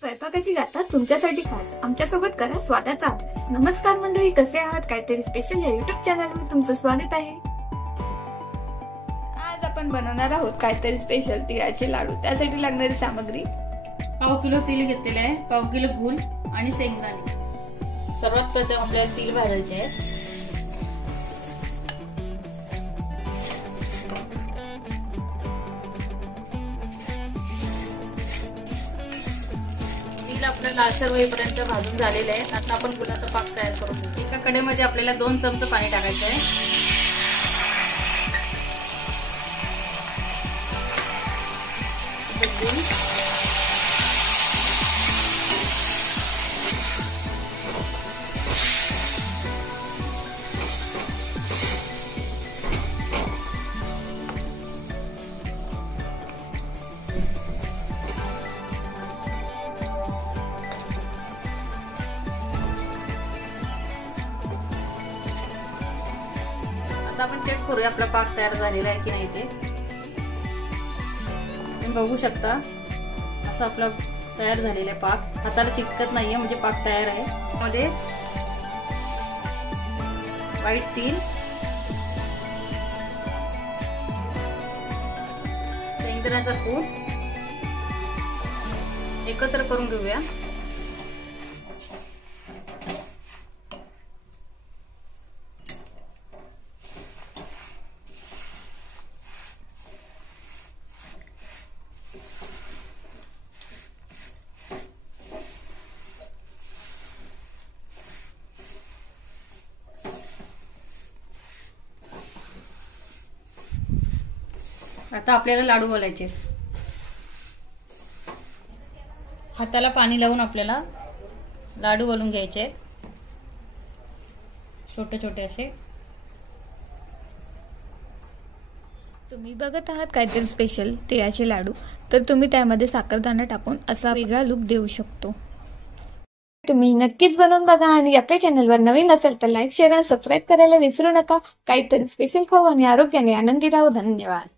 स्वयंपाकाची गाथा तुमच्यासाठी खास आमच्यासोबत करा स्वादाचा अभ्यास। नमस्कार मंडळी, कसे आहात? काहीतरी स्पेशल या युट्यूब चॅनलवर तुमचं स्वागत आहे। आज आपण बनवणार आहोत काहीतरी स्पेशल तिळाचे लाडू। त्यासाठी लागणारी सामग्री: पाव किलो तीळ घेतलेले आहे, पाव किलो गूळ आणि शेंगदाणे। सर्वात प्रथम आपल्याला तीळ भाजायचे आहेत। आपल्याला लालसर होईपर्यंत भाजून झालेले आहे। आता आपण गुळाचा पाक तयार करून घेऊ। एका कढईमध्ये आपल्याला 2 चमचे पाणी टाकायचे आहे। आपण चेक करूया आपला पाक तयार झालेला आहे की नाही ते। तुम्ही बघू शकता असा आपला तयार झालेला पाक हाताला चिटकत नाहीये, म्हणजे पाक तयार आहे। मध्ये व्हाईट तीळ, शेंगदाण्याचा कूट एकत्र करून घेऊया। आता आपल्याला लाडू वळायचे। हाताला पाणी लावून आपल्याला लाडू वळून घ्यायचे, छोटे छोटे असे। तुम्ही बघत आहात काहीतरी स्पेशल तिळाचे लाडू, तर तुम्ही त्यामध्ये साखरदाणा टाकून असा वेगळा लुक देऊ शकतो। तुम्ही नक्कीच बनवून बघा आणि आपल्या चॅनलवर नवीन असेल तर लाईक, शेअर आणि सबस्क्राईब करायला विसरू नका। काहीतरी स्पेशल खाऊ आणि आरोग्याने आनंदी राहू। धन्यवाद।